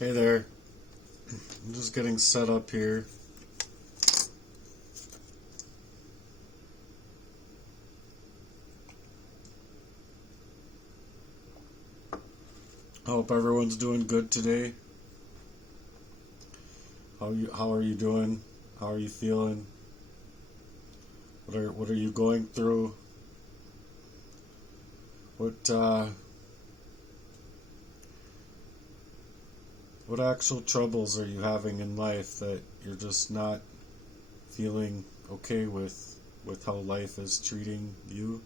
Hey there, I'm just getting set up here. I hope everyone's doing good today. How are you doing? How are you feeling? What are you going through? What actual troubles are you having in life that you're just not feeling okay with how life is treating you,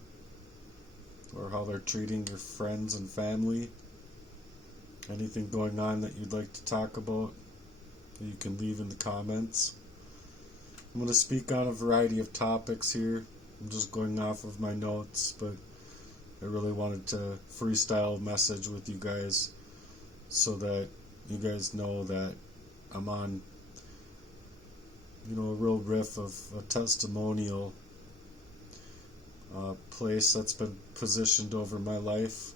or how they're treating your friends and family? Anything going on that you'd like to talk about that you can leave in the comments. I'm going to speak on a variety of topics here. I'm just going off of my notes, but I really wanted to freestyle a message with you guys so that you guys know that I'm on, a real riff of a testimonial place that's been positioned over my life.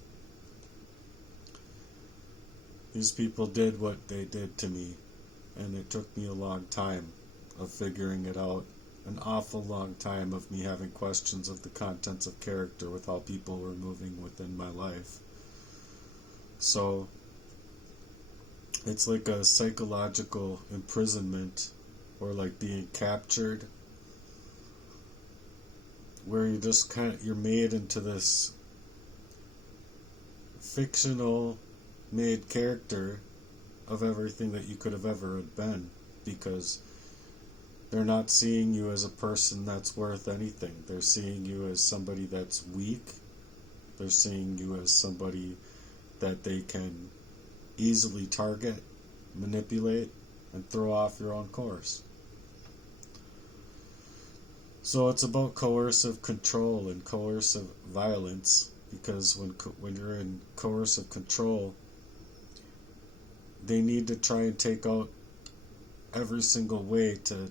These people did what they did to me, and it took me a long time of figuring it out, an awful long time of me having questions of the contents of character with how people were moving within my life. So it's like a psychological imprisonment, or like being captured, where you just you're made into this fictional made character of everything that you could have ever been, because they're not seeing you as a person that's worth anything. They're seeing you as somebody that's weak. They're seeing you as somebody that they can easily target, manipulate, and throw off your own course. So it's about coercive control and coercive violence, because when you're in coercive control, they need to try and take out every single way to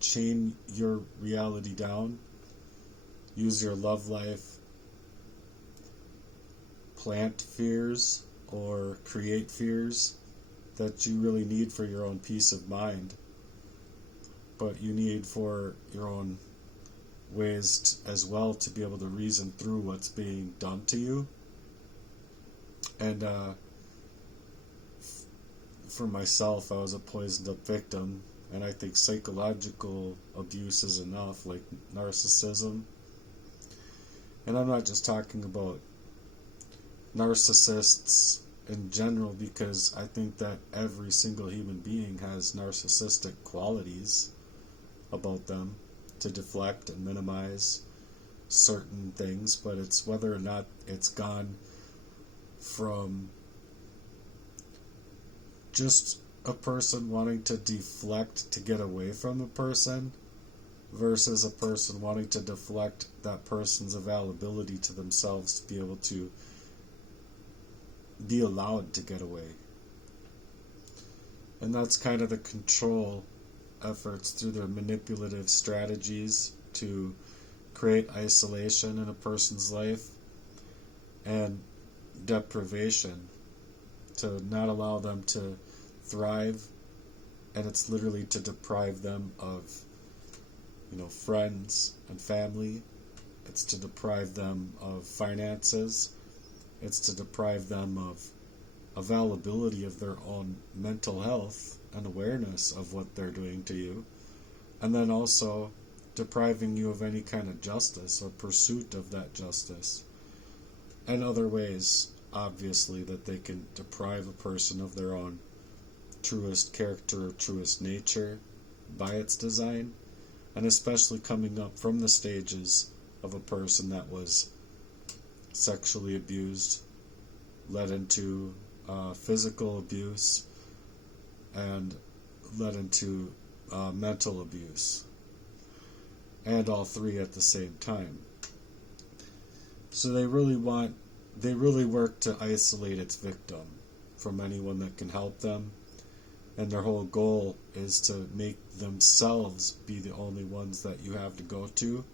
chain your reality down, use your love life, plant fears or create fears that you really need for your own peace of mind, but you need for your own ways as well to be able to reason through what's being done to you. And for myself, I was a poisoned up victim, and I think psychological abuse is enough, like narcissism. And I'm not just talking about narcissists in general, because I think that every single human being has narcissistic qualities about them to deflect and minimize certain things, but it's whether or not it's gone from just a person wanting to deflect to get away from a person versus a person wanting to deflect that person's availability to themselves to be able to be allowed to get away. And that's kind of the control efforts through their manipulative strategies to create isolation in a person's life and deprivation, to not allow them to thrive. And it's literally to deprive them of friends and family. It's to deprive them of finances. It's to deprive them of availability of their own mental health and awareness of what they're doing to you, and then also depriving you of any kind of justice or pursuit of that justice, and other ways, obviously, that they can deprive a person of their own truest character or truest nature by its design, and especially coming up from the stages of a person that was sexually abused, led into physical abuse, and led into mental abuse, and all three at the same time. So they really work to isolate its victim from anyone that can help them, and their whole goal is to make themselves be the only ones that you have to go to,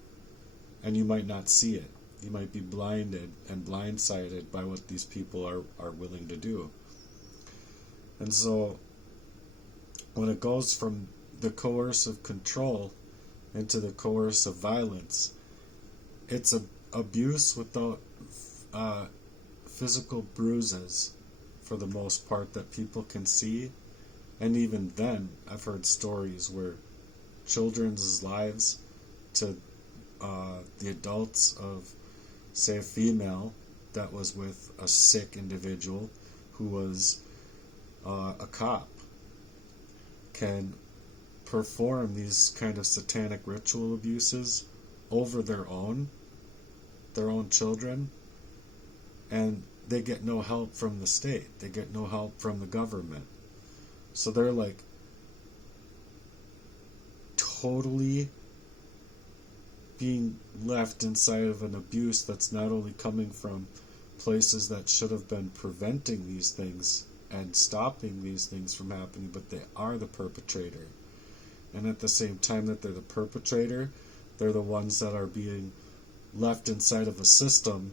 and you might not see it. You might be blinded and blindsided by what these people are willing to do. And so when it goes from the coercive control into the coercive violence, it's abuse without physical bruises for the most part that people can see. And even then, I've heard stories where children's lives to the adults of, say, a female that was with a sick individual who was a cop can perform these kind of satanic ritual abuses over their own children, and they get no help from the state. They get no help from the government. So they're like totally being left inside of an abuse that's not only coming from places that should have been preventing these things and stopping these things from happening, but they are the perpetrator. And at the same time that they're the perpetrator, they're the ones that are being left inside of a system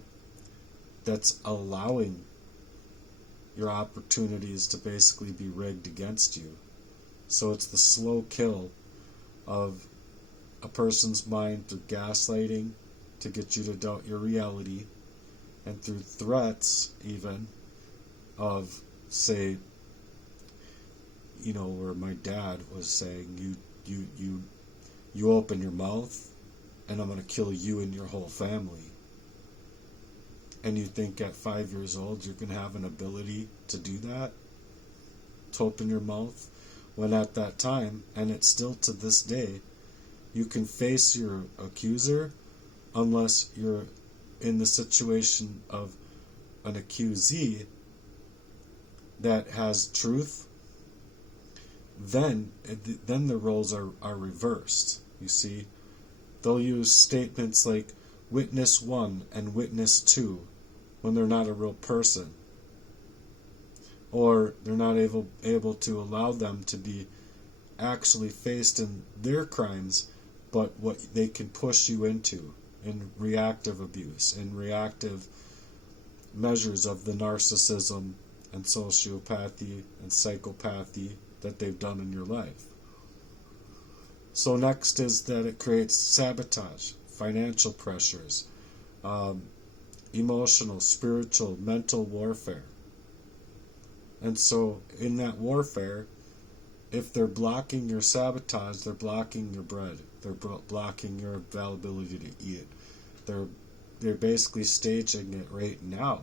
that's allowing your opportunities to basically be rigged against you. So it's the slow kill of a person's mind through gaslighting to get you to doubt your reality, and through threats even of, say, where my dad was saying, you open your mouth and I'm going to kill you and your whole family. And you think at 5 years old you're going to have an ability to do that? To open your mouth? When at that time, and it's still to this day, you can face your accuser unless you're in the situation of an accusee that has truth. Then the roles are reversed. You see, they'll use statements like witness 1 and witness 2 when they're not a real person, or they're not able to allow them to be actually faced in their crimes, but what they can push you into in reactive abuse and reactive measures of the narcissism and sociopathy and psychopathy that they've done in your life. So next is that it creates sabotage, financial pressures, emotional, spiritual, mental warfare. And so in that warfare, if they're blocking your sabotage, they're blocking your bread. They're blocking your availability to eat. They're basically staging it right now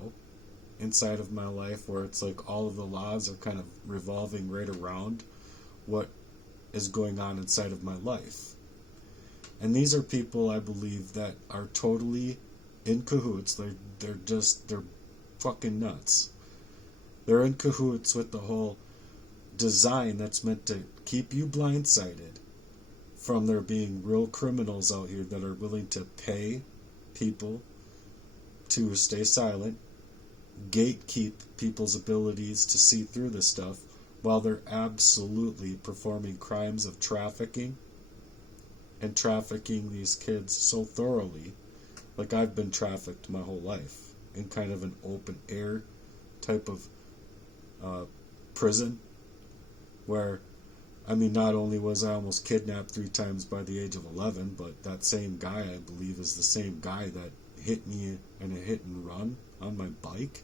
inside of my life, where it's like all of the laws are kind of revolving right around what is going on inside of my life. And these are people, I believe, that are totally in cahoots. They're fucking nuts. They're in cahoots with the whole design that's meant to keep you blindsided from there being real criminals out here that are willing to pay people to stay silent, gatekeep people's abilities to see through this stuff, while they're absolutely performing crimes of trafficking and trafficking these kids so thoroughly. Like, I've been trafficked my whole life in kind of an open air type of prison, where, I mean, not only was I almost kidnapped 3 times by the age of 11, but that same guy, I believe, is the same guy that hit me in a hit and run on my bike,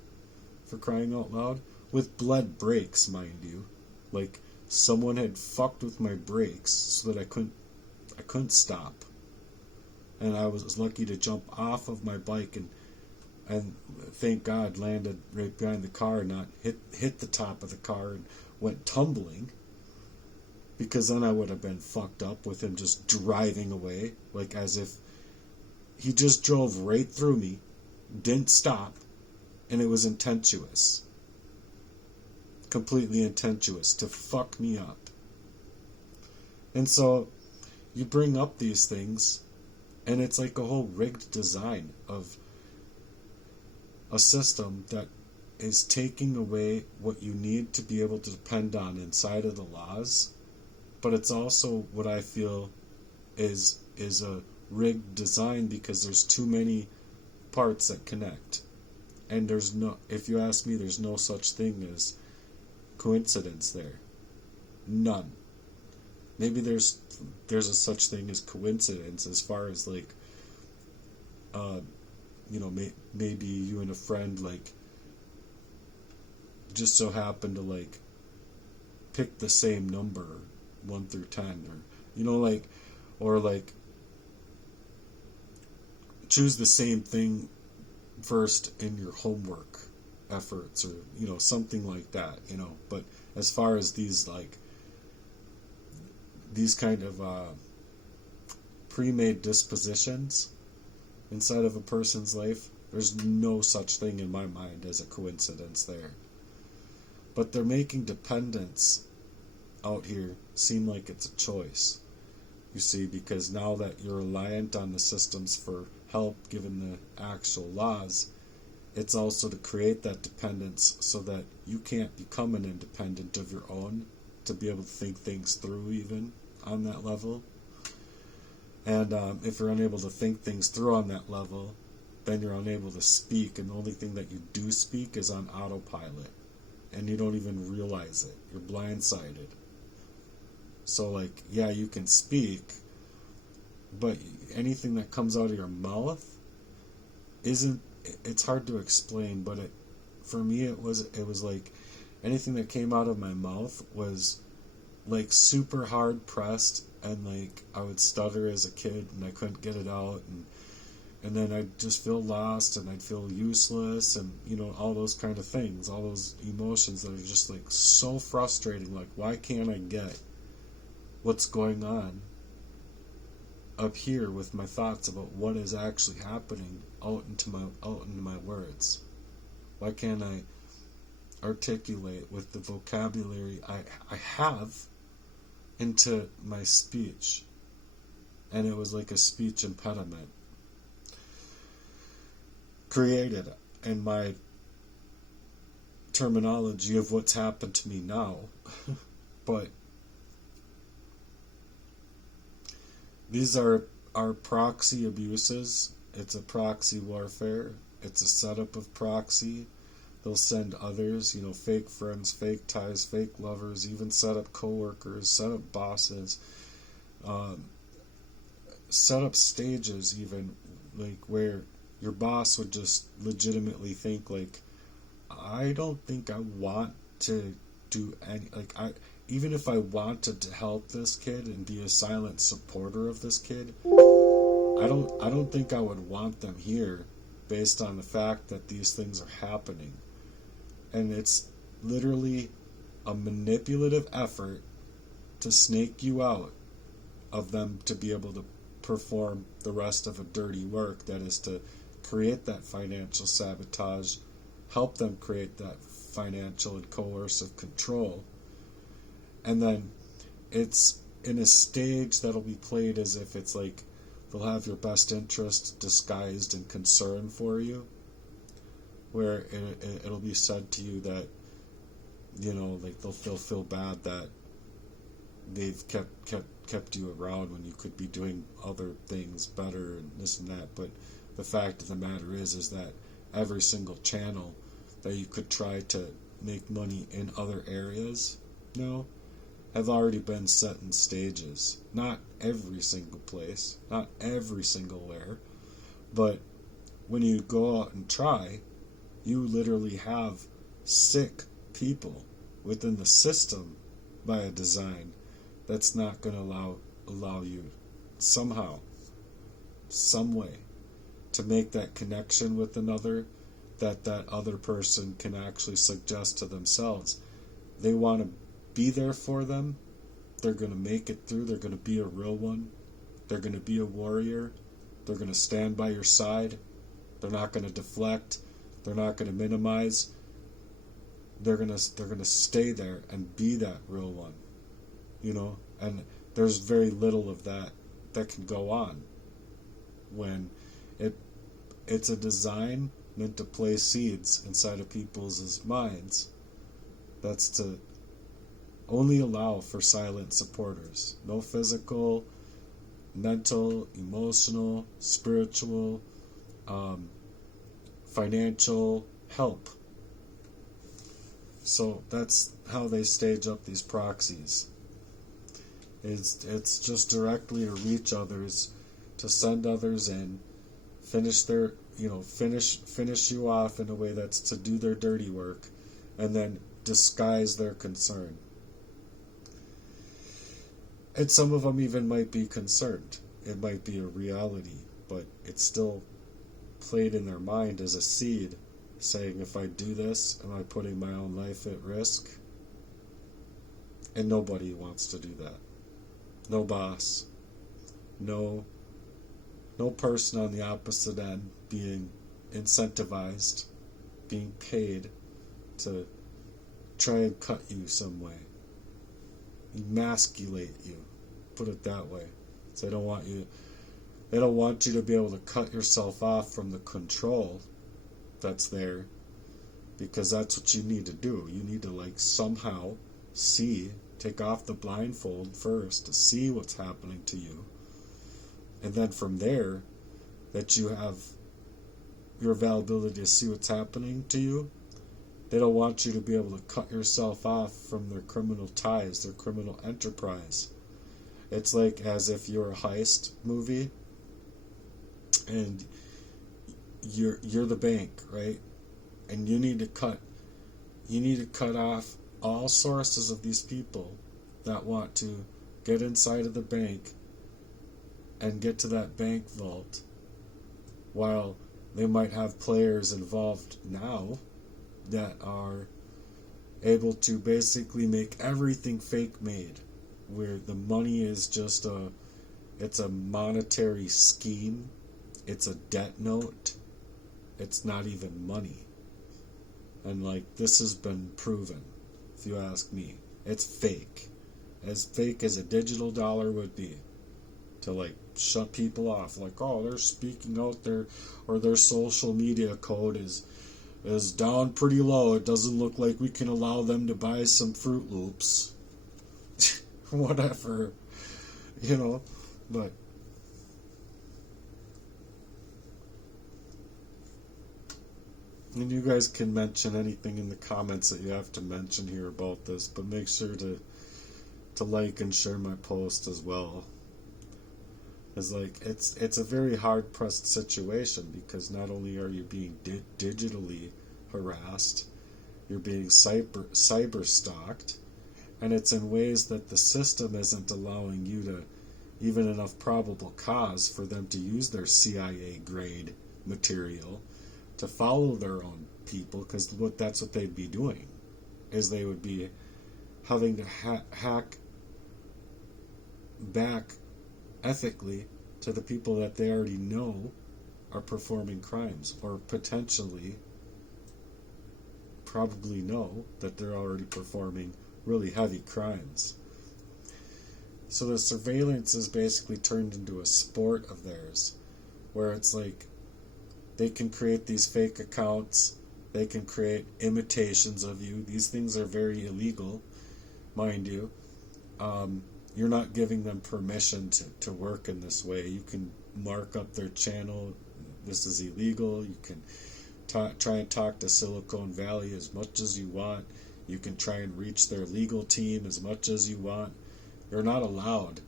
for crying out loud, with blood brakes, mind you. Like, someone had fucked with my brakes so that I couldn't stop. And I was lucky to jump off of my bike and thank God landed right behind the car, not hit the top of the car and went tumbling, because then I would have been fucked up with him just driving away, like as if he just drove right through me, didn't stop, and it was intentuous. Completely intentuous to fuck me up. And so you bring up these things, and it's like a whole rigged design of a system that is taking away what you need to be able to depend on inside of the laws. But it's also what I feel is a rigged design, because there's too many parts that connect. And there's no, if you ask me, there's no such thing as coincidence there. None. Maybe there's a such thing as coincidence as far as like, maybe you and a friend like just so happen to like pick the same number 1 through 10, or like choose the same thing first in your homework efforts, or something like that, but as far as these kind of pre-made dispositions inside of a person's life, there's no such thing in my mind as a coincidence there. But they're making dependence out here seem like it's a choice, you see, because now that you're reliant on the systems for help given the actual laws, it's also to create that dependence so that you can't become an independent of your own, to be able to think things through even on that level. And if you're unable to think things through on that level, then you're unable to speak, and the only thing that you do speak is on autopilot, and you don't even realize it. You're blindsided. So like, yeah, you can speak, but anything that comes out of your mouth it's hard to explain, but for me it was like anything that came out of my mouth was like super hard pressed, and like I would stutter as a kid and I couldn't get it out, and then I'd just feel lost and I'd feel useless, and all those kind of things, all those emotions that are just like so frustrating. Like, why can't I get what's going on up here with my thoughts about what is actually happening out into my words? Why can't I articulate with the vocabulary I have into my speech? And it was like a speech impediment created in my terminology of what's happened to me now. But these are proxy abuses. It's a proxy warfare. It's a setup of proxy. They'll send others, fake friends, fake ties, fake lovers, even set up coworkers, set up bosses, set up stages even, like where your boss would just legitimately think like, I don't think I want to do any, even if I wanted to help this kid and be a silent supporter of this kid, I don't think I would want them here based on the fact that these things are happening. And it's literally a manipulative effort to snake you out of them to be able to perform the rest of a dirty work, that is to create that financial sabotage, help them create that financial and coercive control. And then it's in a stage that'll be played as if it's like they'll have your best interest disguised in concern for you, where it'll be said to you that, like they'll feel bad that they've kept you around when you could be doing other things better and this and that. But the fact of the matter is that every single channel that you could try to make money in other areas have already been set in stages. Not every single place, not every single where, but when you go out and try, you literally have sick people within the system by a design that's not going to allow you somehow, some way, to make that connection with another, that other person can actually suggest to themselves they want to be there for them. They're going to make it through. They're going to be a real one. They're going to be a warrior. They're going to stand by your side. They're not going to deflect. They're not going to minimize. They're going to stay there and be that real one. And there's very little of that can go on when it's a design meant to place seeds inside of people's minds. That's to only allow for silent supporters. No physical, mental, emotional, spiritual, financial help. So that's how they stage up these proxies. It's just directly to reach others, to send others in, finish their, finish you off in a way that's to do their dirty work, and then disguise their concern. And some of them even might be concerned. It might be a reality, but it's still played in their mind as a seed, saying, if I do this, am I putting my own life at risk? And nobody wants to do that. No boss. No person on the opposite end being incentivized, being paid to try and cut you some way, emasculate you, put it that way. So they don't want you to be able to cut yourself off from the control that's there, because that's what you need to do. You need to somehow take off the blindfold first to see what's happening to you, and then from there, that you have your availability to see what's happening to you. They don't want you to be able to cut yourself off from their criminal ties, their criminal enterprise. It's like as if you're a heist movie and you're the bank, right? And you need to cut off all sources of these people that want to get inside of the bank and get to that bank vault, while they might have players involved now that are able to basically make everything fake made, where the money is just it's a monetary scheme, it's a debt note, it's not even money. And this has been proven, if you ask me. It's fake. As fake as a digital dollar would be, to shut people off, they're speaking out there, or their social media code is down pretty low, it doesn't look like we can allow them to buy some Fruit Loops. Whatever, but and you guys can mention anything in the comments that you have to mention here about this, but make sure to like and share my post as well. It's a very hard-pressed situation, because not only are you being digitally harassed, you're being cyber stalked, and it's in ways that the system isn't allowing you to even enough probable cause for them to use their CIA grade material to follow their own people, because that's what they'd be doing, is they would be having to hack back ethically to the people that they already know are performing crimes, or probably know that they're already performing really heavy crimes. So the surveillance is basically turned into a sport of theirs, where it's they can create these fake accounts, they can create imitations of you. These things are very illegal, mind you. You're not giving them permission to work in this way. You can mark up their channel, this is illegal. You can try and talk to Silicon Valley as much as you want. You can try and reach their legal team as much as you want. You're not allowed,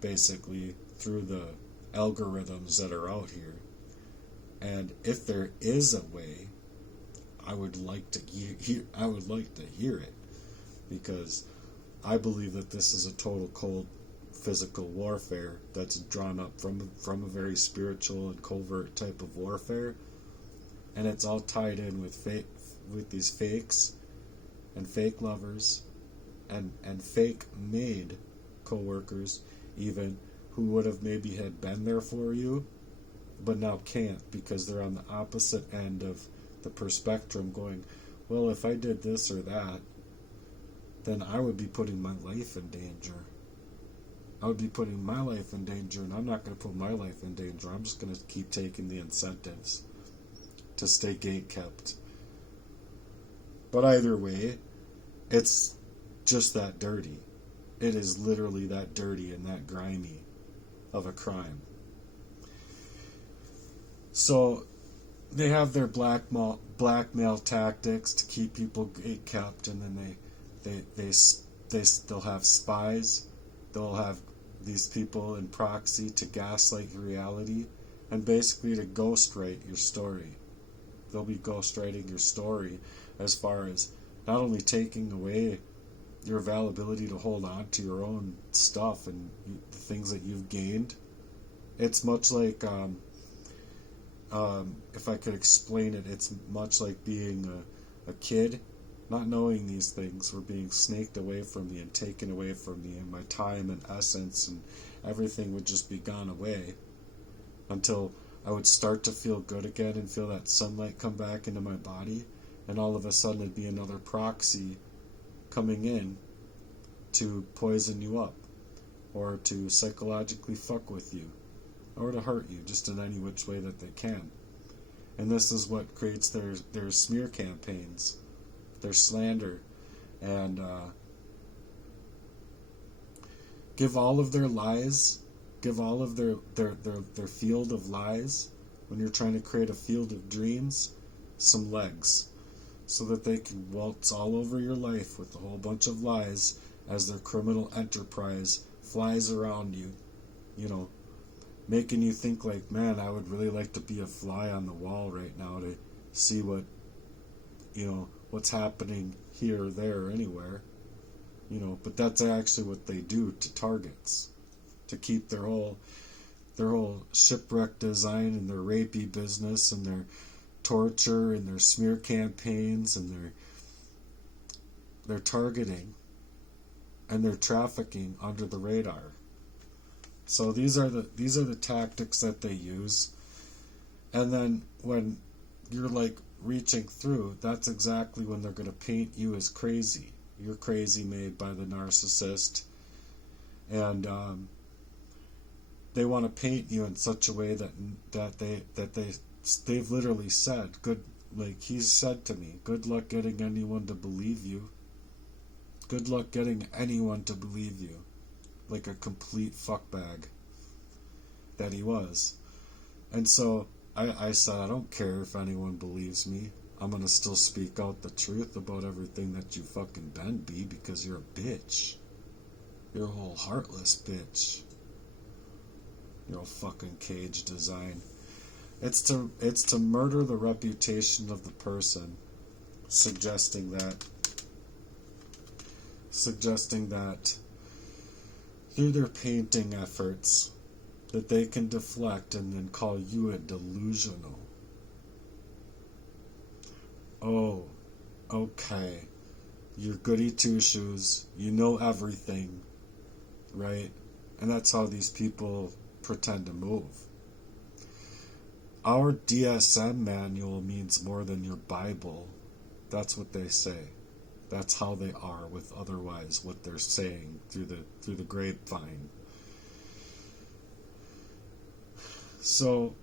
basically, through the algorithms that are out here. And if there is a way, I would like to hear it, because I believe that this is a total cold physical warfare that's drawn up from a very spiritual and covert type of warfare, and it's all tied in with these fakes and fake lovers and fake made co-workers, even, who would have maybe had been there for you but now can't, because they're on the opposite end of the spectrum, going, well, if I did this or that, then I would be putting my life in danger. I would be putting my life in danger, and I'm not going to put my life in danger. I'm just going to keep taking the incentives to stay gate kept. But either way, it's just that dirty. It is literally that dirty and that grimy of a crime. So they have their blackmail tactics to keep people kept, and then they'll have spies. They'll have these people in proxy to gaslight your reality, and basically to ghostwrite your story. They'll be ghostwriting your story as far as not only taking away your availability to hold on to your own stuff and the things that you've gained. It's much like, if I could explain it, it's much like being a kid, not knowing these things were being snaked away from me and taken away from me, and my time and essence and everything would just be gone away until I would start to feel good again and feel that sunlight come back into my body, and all of a sudden it'd be another proxy coming in to poison you up, or to psychologically fuck with you, or to hurt you just in any which way that they can. And this is what creates their smear campaigns, their slander, and give all of their lies, give all of their field of lies, when you're trying to create a field of dreams, some legs, so that they can waltz all over your life with a whole bunch of lies as their criminal enterprise flies around you, making you think like, man, I would really like to be a fly on the wall right now to see what's happening here or there or anywhere, but that's actually what they do to targets, to keep their whole shipwreck design and their rapey business and their torture and their smear campaigns and their targeting and their trafficking under the radar. So these are the tactics that they use. And then when you're like reaching through, that's exactly when they're going to paint you as crazy. You're crazy made by the narcissist, and they want to paint you in such a way that they've literally said, he's said to me, good luck getting anyone to believe you. Good luck getting anyone to believe you. Like a complete fuckbag that he was. And so I said, I don't care if anyone believes me. I'm going to still speak out the truth about everything that you fucking been, B, because you're a bitch. You're a whole heartless bitch. You're a fucking cage design. It's to murder the reputation of the person, suggesting that through their painting efforts that they can deflect and then call you a delusional. Oh, okay. You're goody two-shoes. You know everything, right? And that's how these people pretend to move. Our DSM manual means more than your Bible. That's what they say. That's how they are with otherwise what they're saying through the grapevine. So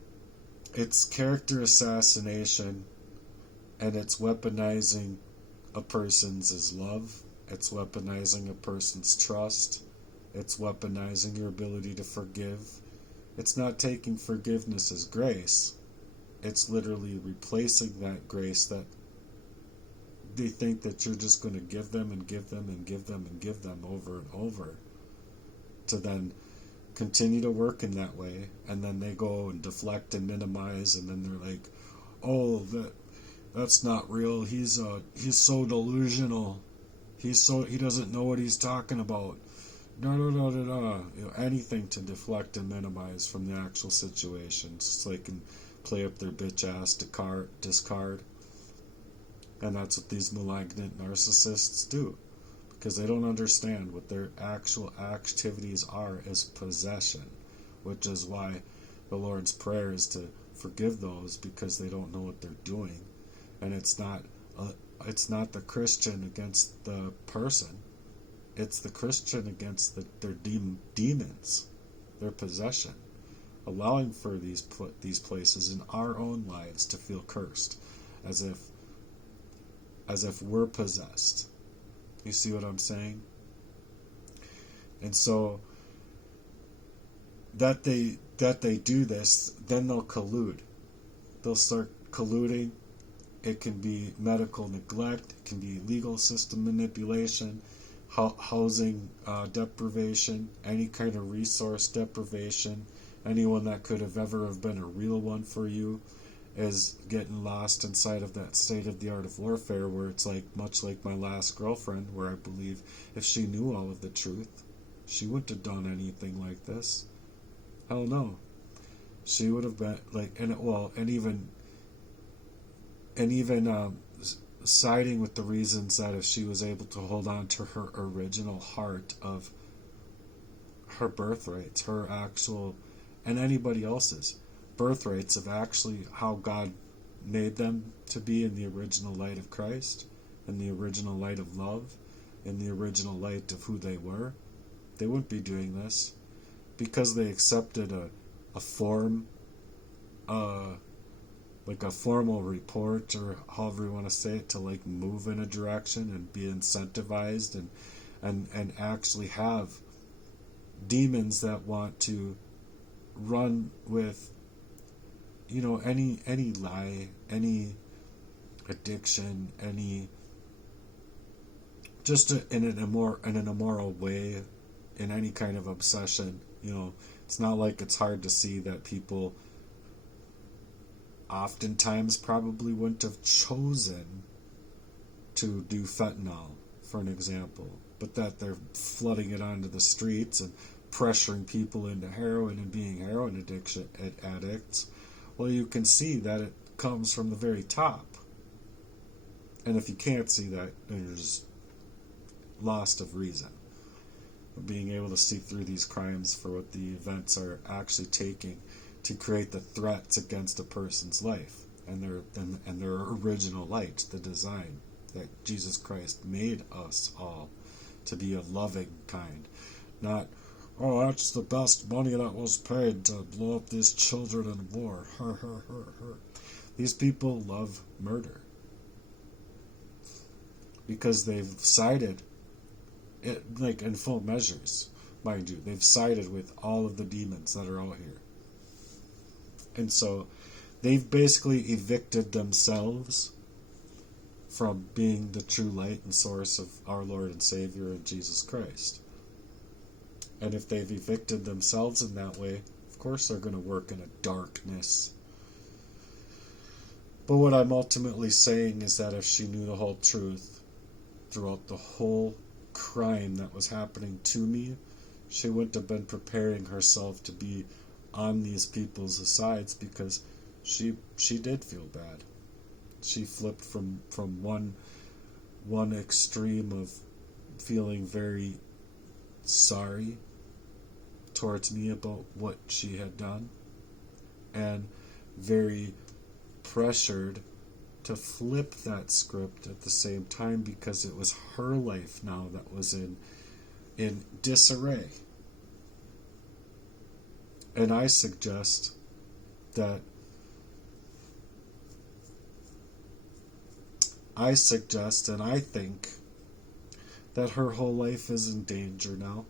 it's character assassination, and it's weaponizing a person's love. It's weaponizing a person's trust. It's weaponizing your ability to forgive. It's not taking forgiveness as grace. It's literally replacing that grace that they think that you're just going to give them and give them and give them and give them over and over, to then continue to work in that way, and then they go and deflect and minimize, and then they're like, oh, that's not real, he's so delusional, he doesn't know what he's talking about, anything to deflect and minimize from the actual situation, so they can play up their bitch ass discard. And that's what these malignant narcissists do, because they don't understand what their actual activities are as possession, which is why the Lord's Prayer is to forgive those, because they don't know what they're doing. And it's not the Christian against the person, it's the Christian against their demons, their possession, allowing for these places in our own lives to feel cursed, as if we're possessed. You see what I'm saying? And so that they do this, then they'll collude. They'll start colluding. It can be medical neglect. It can be legal system manipulation, housing deprivation, any kind of resource deprivation. Anyone that could have ever have been a real one for you is getting lost inside of that state of the art of warfare, where it's like, much like my last girlfriend, where I believe if she knew all of the truth, she wouldn't have done anything like this. Hell no. She would have been like, and even siding with the reasons that if she was able to hold on to her original heart of her birthrights, her actual, and anybody else's birthrights of actually how God made them to be in the original light of Christ, in the original light of love, in the original light of who they were, they wouldn't be doing this. Because they accepted a form, like a formal report, or however you want to say it, to like move in a direction and be incentivized and actually have demons that want to run with, any lie, any addiction, any just in an immoral way, in any kind of obsession. It's not like it's hard to see that people oftentimes probably wouldn't have chosen to do fentanyl, for an example, but that they're flooding it onto the streets and pressuring people into heroin and being heroin addiction addicts. Well, you can see that it comes from the very top. And if you can't see that, then you're just lost of reason. Being able to see through these crimes for what the events are actually taking to create the threats against a person's life and their original light, the design that Jesus Christ made us all to be a loving kind, not, oh, that's the best money that was paid to blow up these children in war. These people love murder because they've sided, like in full measures, mind you, they've sided with all of the demons that are out here. And so they've basically evicted themselves from being the true light and source of our Lord and Savior in Jesus Christ. And if they've evicted themselves in that way, of course they're going to work in a darkness. But what I'm ultimately saying is that if she knew the whole truth throughout the whole crime that was happening to me, she wouldn't have been preparing herself to be on these people's sides, because she did feel bad. She flipped from one extreme of feeling very sorry towards me about what she had done, and very pressured to flip that script at the same time, because it was her life now that was in disarray. And I suggest and I think that her whole life is in danger now.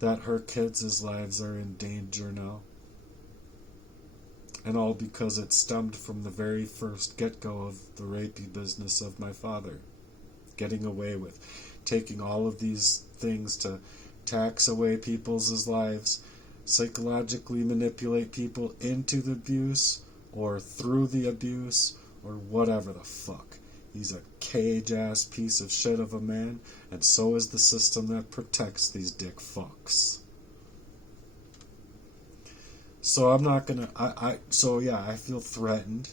That her kids' lives are in danger now. And all because it stemmed from the very first get-go of the rapey business of my father. Getting away with taking all of these things to tax away people's lives, psychologically manipulate people into the abuse or through the abuse or whatever the fuck. He's a cage-ass piece of shit of a man, and so is the system that protects these dick fucks. So I'm not gonna, I feel threatened,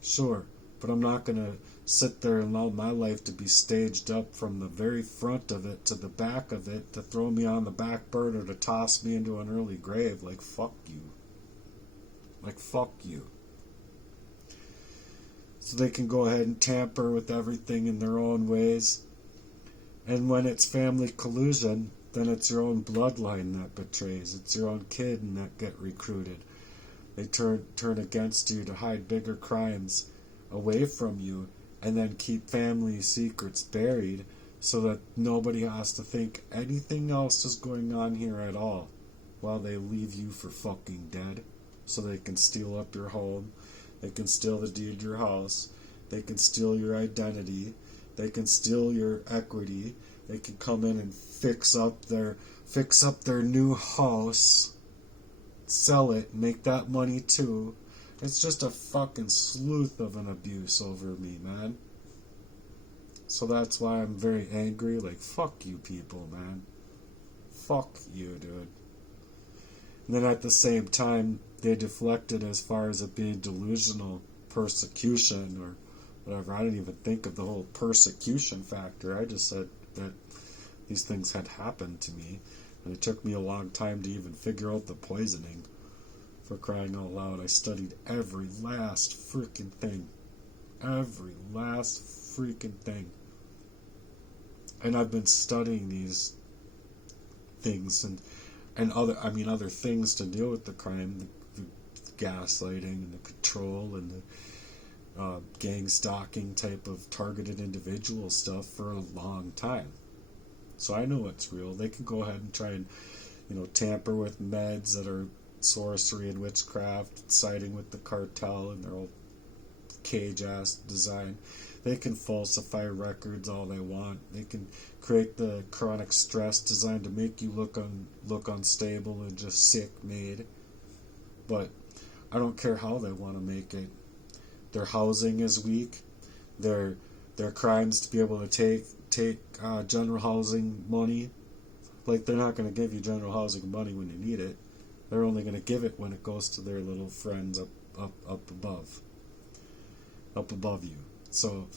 sure, but I'm not gonna sit there and allow my life to be staged up from the very front of it to the back of it to throw me on the back burner to toss me into an early grave. Like, fuck you. Like, fuck you. So they can go ahead and tamper with everything in their own ways. And when it's family collusion, then it's your own bloodline that betrays. It's your own kid and that get recruited. They turn against you to hide bigger crimes away from you, and then keep family secrets buried so that nobody has to think anything else is going on here at all while they leave you for fucking dead. so they can steal up your home, they can steal the deed to your house, they can steal your identity, they can steal your equity, they can come in and fix up their new house, sell it, make that money too. It's just a fucking sleuth of an abuse over me, man. So that's why I'm very angry. Like, fuck you people, man. Fuck you, dude. And then at the same time, they deflected as far as it being delusional persecution or whatever. I didn't even think of the whole persecution factor. I just said that these things had happened to me. And it took me a long time to even figure out the poisoning. For crying out loud, I studied every last freaking thing. Every last freaking thing. And I've been studying these things and other things to deal with the crime, the gaslighting and the control and the gang stalking type of targeted individual stuff for a long time. So I know it's real. They can go ahead and try and, tamper with meds that are sorcery and witchcraft, siding with the cartel and their old cage-ass design. They can falsify records all they want. They can create the chronic stress designed to make you look unstable and just sick-made. But I don't care how they want to make it. Their housing is weak. Their crimes to be able to take general housing money. Like, they're not going to give you general housing money when you need it. They're only going to give it when it goes to their little friends up above you. So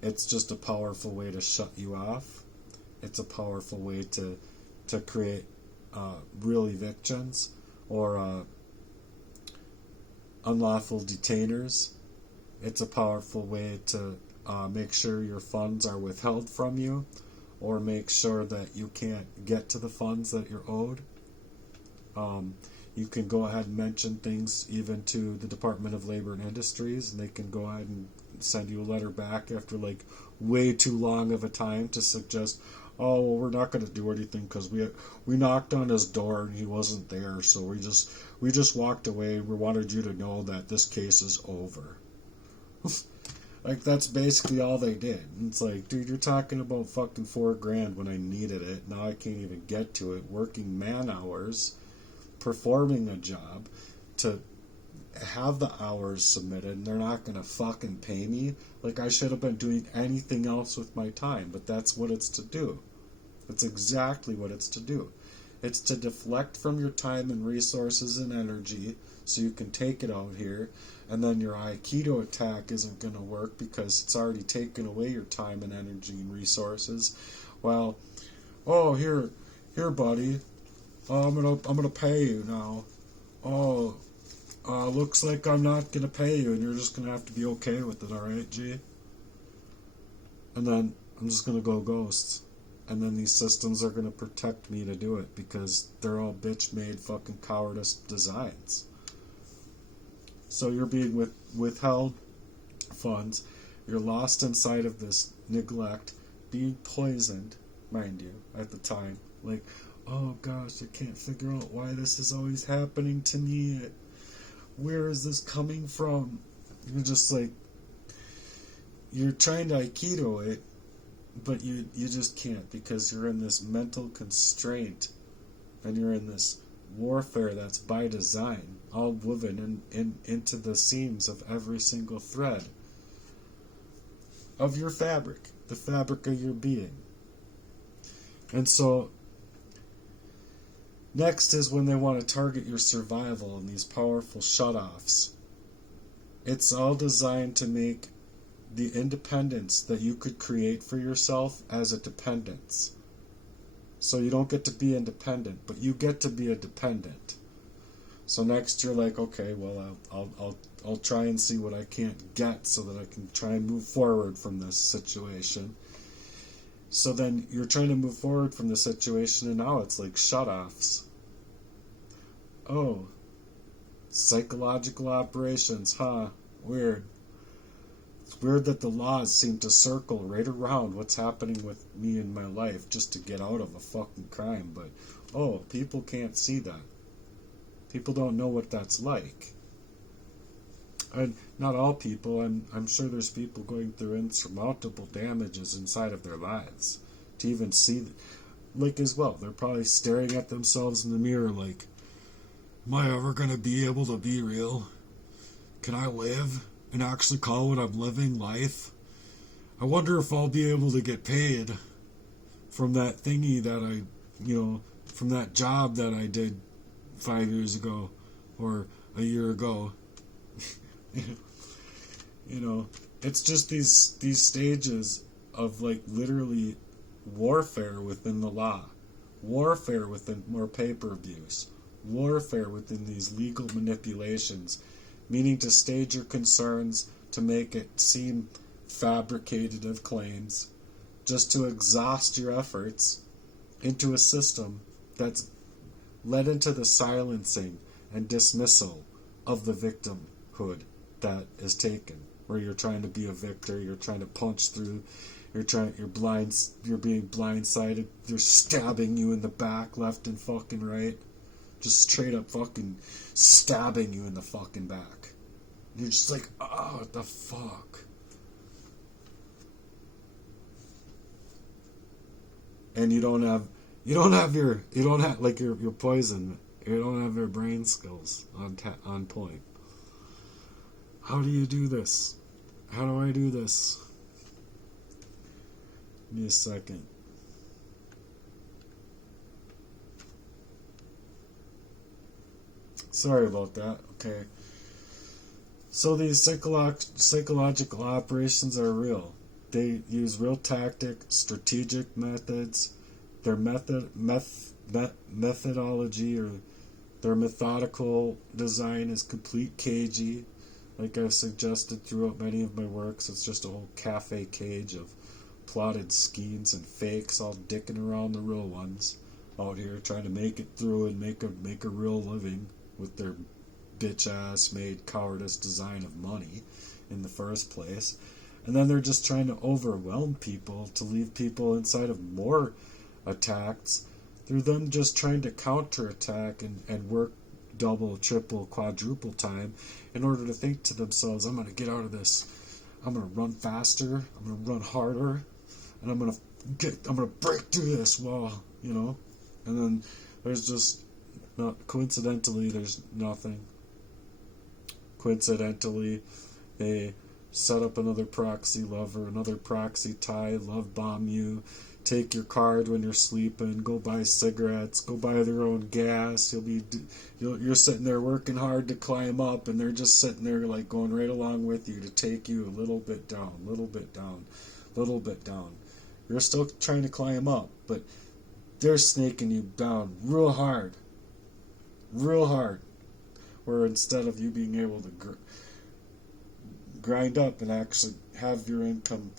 it's just a powerful way to shut you off. It's a powerful way to create real evictions or unlawful detainers. It's a powerful way to make sure your funds are withheld from you, or make sure that you can't get to the funds that you're owed. You can go ahead and mention things even to the Department of Labor and Industries, and they can go ahead and send you a letter back after like way too long of a time to suggest, oh, well, we're not going to do anything because we knocked on his door and he wasn't there, so we just walked away. We wanted you to know that this case is over. Like, that's basically all they did. It's like, dude, you're talking about fucking $4,000 when I needed it. Now I can't even get to it. Working man hours, performing a job to have the hours submitted, and they're not going to fucking pay me. Like, I should have been doing anything else with my time, but that's what it's to do. That's exactly what it's to do. It's to deflect from your time and resources and energy so you can take it out here, and then your Aikido attack isn't going to work because it's already taken away your time and energy and resources. Well, oh, here, buddy, I'm gonna pay you now. Oh, looks like I'm not gonna pay you, and you're just gonna have to be okay with it, alright, G? And then I'm just gonna go ghost. And then these systems are gonna protect me to do it because they're all bitch-made fucking cowardice designs. So you're being withheld funds. You're lost inside of this neglect, being poisoned, mind you, at the time. Like, oh gosh, I can't figure out why this is always happening to me. Where is this coming from? You're just like, you're trying to Aikido it, but you just can't because you're in this mental constraint and you're in this warfare that's by design, all woven into the seams of every single thread of your fabric, the fabric of your being. And so next is when they want to target your survival in these powerful shutoffs. It's all designed to make the independence that you could create for yourself as a dependence. So you don't get to be independent, but you get to be a dependent. So next you're like, okay, well, I'll try and see what I can't get so that I can try and move forward from this situation. So then you're trying to move forward from the situation, and now it's like shutoffs. Oh, psychological operations, huh? Weird. It's weird that the laws seem to circle right around what's happening with me in my life just to get out of a fucking crime, but, oh, people can't see that. People don't know what that's like. And not all people, I'm sure there's people going through insurmountable damages inside of their lives to even see, like, as well. They're probably staring at themselves in the mirror like, am I ever going to be able to be real? Can I live and actually call what I'm living life? I wonder if I'll be able to get paid from that thingy that from that job that I did 5 years ago or a year ago. It's just these stages of, like, literally warfare within the law, warfare within more paper abuse, warfare within these legal manipulations, meaning to stage your concerns to make it seem fabricated of claims, just to exhaust your efforts into a system that's led into the silencing and dismissal of the victimhood that is taken, where you're trying to be a victor, you're trying to punch through, you're being blindsided, they're stabbing you in the back, left and fucking right, just straight up fucking stabbing you in the fucking back. You're just like, oh, what the fuck? And you don't have like your poison. You don't have your brain skills on point. How do you do this? How do I do this? Give me a second. Sorry about that. Okay. So these psychological operations are real. They use real strategic methods. Their methodology or their methodical design is complete cagey. Like I've suggested throughout many of my works, it's just a whole cafe cage of plotted schemes and fakes all dicking around the real ones out here trying to make it through and make a real living with their bitch-ass made cowardice design of money in the first place. And then they're just trying to overwhelm people to leave people inside of more attacks through them just trying to counterattack and work double, triple, quadruple time in order to think to themselves, I'm going to get out of this. I'm going to run faster. I'm going to run harder. And I'm going to break through this wall, And then there's just, coincidentally, there's nothing. Coincidentally, they set up another proxy lover, another proxy tie, love bomb you, take your card when you're sleeping, go buy cigarettes, go buy their own gas. You're sitting there working hard to climb up, and they're just sitting there like going right along with you to take you a little bit down, little bit down, little bit down. You're still trying to climb up, but they're snaking you down real hard, where instead of you being able to grind up and actually have your income,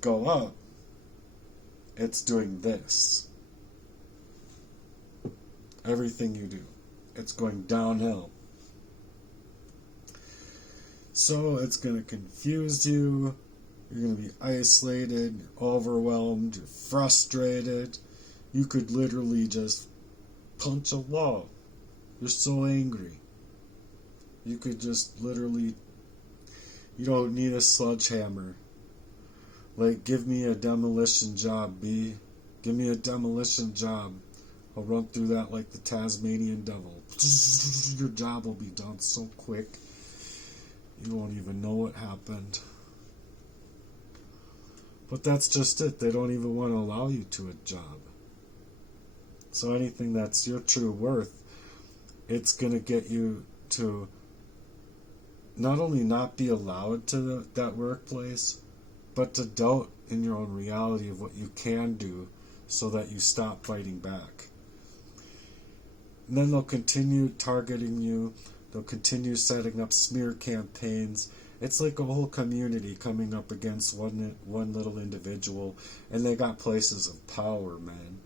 go up, it's doing this. Everything you do, it's going downhill. So it's going to confuse you. You're going to be isolated, overwhelmed, you're frustrated. You could literally just punch a wall. You're so angry. You could just literally, you don't need a sledgehammer. Like, give me a demolition job, B. Give me a demolition job. I'll run through that like the Tasmanian devil. Your job will be done so quick, you won't even know what happened. But that's just it. They don't even want to allow you to a job. So anything that's your true worth, it's going to get you to not only not be allowed to that workplace, but to doubt in your own reality of what you can do so that you stop fighting back. And then they'll continue targeting you. They'll continue setting up smear campaigns. It's like a whole community coming up against one little individual, and they got places of power, man.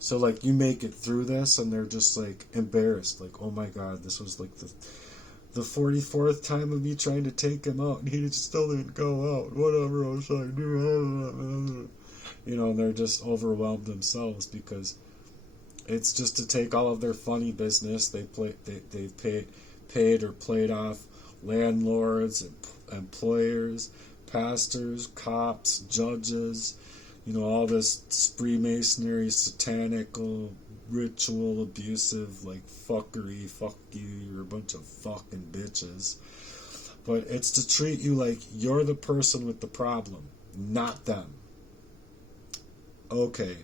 So, like, you make it through this, and they're just, like, embarrassed. Like, oh my God, this was, like, the 44th time of me trying to take him out, and he still didn't go out. Whatever else I do. And they're just overwhelmed themselves because It's just to take all of their funny business. They've paid or played off landlords, employers, pastors, cops, judges, all this Freemasonry, satanical, ritual, abusive, like fuckery, fuck you, you're a bunch of fucking bitches. But it's to treat you like you're the person with the problem, not them. Okay,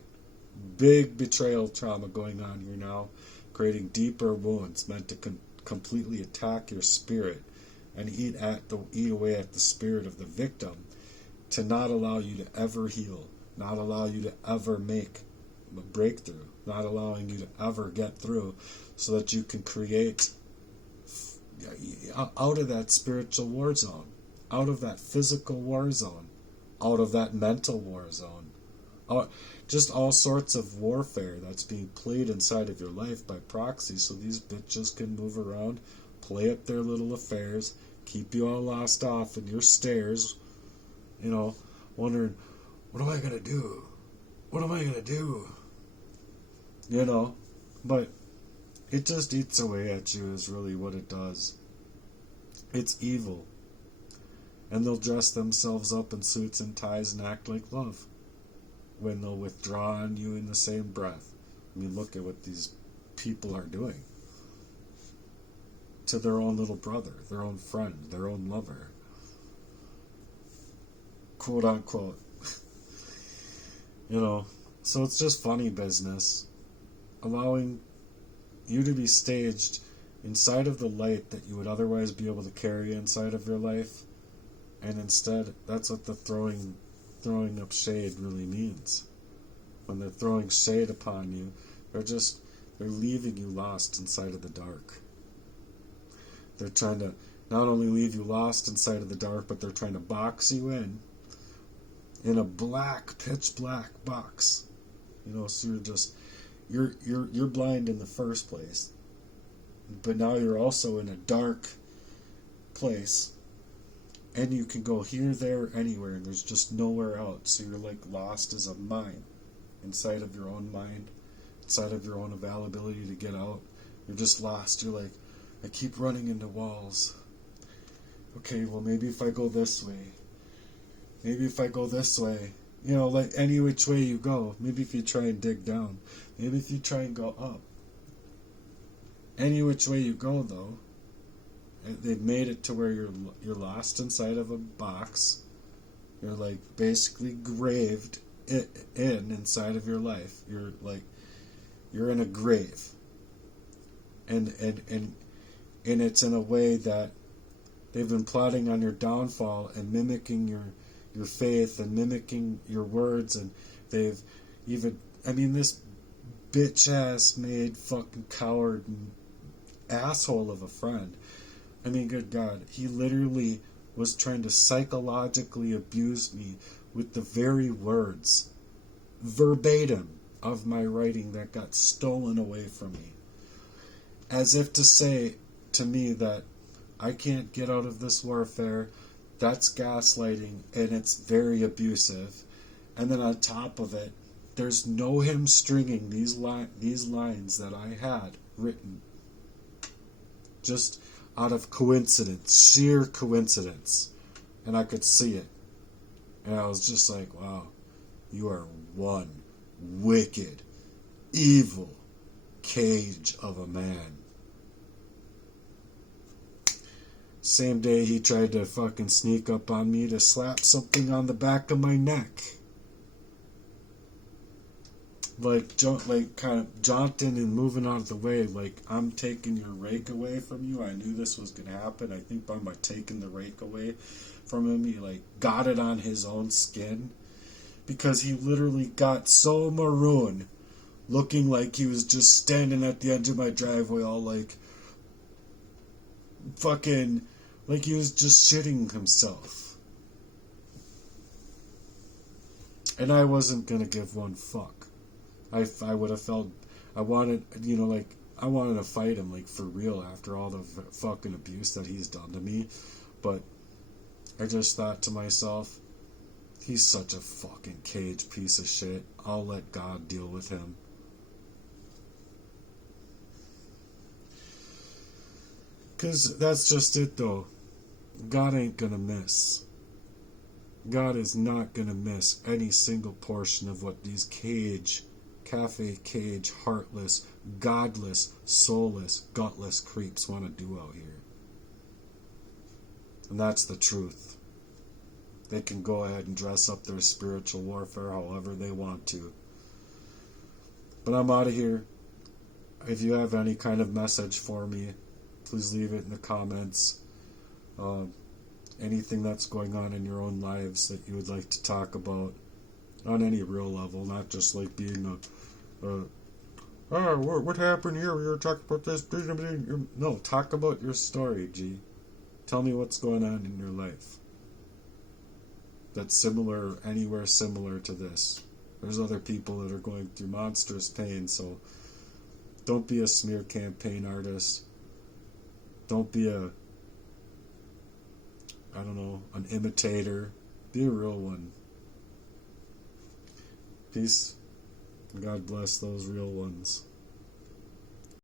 big betrayal trauma going on here now, creating deeper wounds meant to completely attack your spirit and eat away at the spirit of the victim, to not allow you to ever heal, not allow you to ever make a breakthrough, not allowing you to ever get through, so that you can create out of that spiritual war zone, out of that physical war zone, out of that mental war zone, just all sorts of warfare that's being played inside of your life by proxy, so these bitches can move around, play up their little affairs, keep you all lost off in your stairs, wondering, what am I going to do? What am I going to do? But it just eats away at you is really what it does. It's evil. And they'll dress themselves up in suits and ties and act like love, when they'll withdraw on you in the same breath. I mean, look at what these people are doing to their own little brother, their own friend, their own lover. Quote unquote. So it's just funny business. Allowing you to be staged inside of the light that you would otherwise be able to carry inside of your life. And instead, that's what the throwing up shade really means. When they're throwing shade upon you, they're leaving you lost inside of the dark. They're trying to not only leave you lost inside of the dark, but they're trying to box you in a pitch black box. So you're blind in the first place, but now you're also in a dark place, and you can go here, there, anywhere, and there's just nowhere out. So you're like lost as a mind, inside of your own mind, inside of your own availability to get out. You're just lost. You're like, I keep running into walls. Okay, well, maybe if I go this way. Maybe if I go this way. Like any which way you go. Maybe if you try and dig down. Maybe if you try and go up. Any which way you go, though, they've made it to where you're lost inside of a box. You're like basically graved inside of your life. You're in a grave. And it's in a way that they've been plotting on your downfall and mimicking your faith and mimicking your words, and they've even, this bitch ass made fucking coward asshole of a friend. Good God, he literally was trying to psychologically abuse me with the very words, verbatim, of my writing that got stolen away from me. As if to say to me that I can't get out of this warfare. That's gaslighting, and it's very abusive. And then on top of it, there's no him stringing these lines that I had written just out of coincidence, sheer coincidence. And I could see it. And I was just like, wow, you are one wicked, evil cage of a man. Same day he tried to fucking sneak up on me to slap something on the back of my neck. Kind of jaunting and moving out of the way, like, I'm taking your rake away from you. I knew this was going to happen. I think by taking the rake away from him, he, got it on his own skin. Because he literally got so maroon, looking like he was just standing at the edge of my driveway all, fucking, like he was just shitting himself. And I wasn't going to give one fuck. I would have felt, I wanted to fight him, for real, after all the fucking abuse that he's done to me. But I just thought to myself, he's such a fucking cage piece of shit. I'll let God deal with him. Because that's just it, though. God ain't gonna miss. God is not gonna miss any single portion of what these cafe cage, heartless, godless, soulless, gutless creeps want to do out here. And that's the truth. They can go ahead and dress up their spiritual warfare however they want to. But I'm out of here. If you have any kind of message for me, please leave it in the comments. Anything that's going on in your own lives that you would like to talk about on any real level, not just like being what happened here? We were talking about this. No, talk about your story, G. Tell me what's going on in your life that's similar, anywhere similar to this. There's other people that are going through monstrous pain, so don't be a smear campaign artist. Don't be an imitator. Be a real one. Peace. God bless those real ones.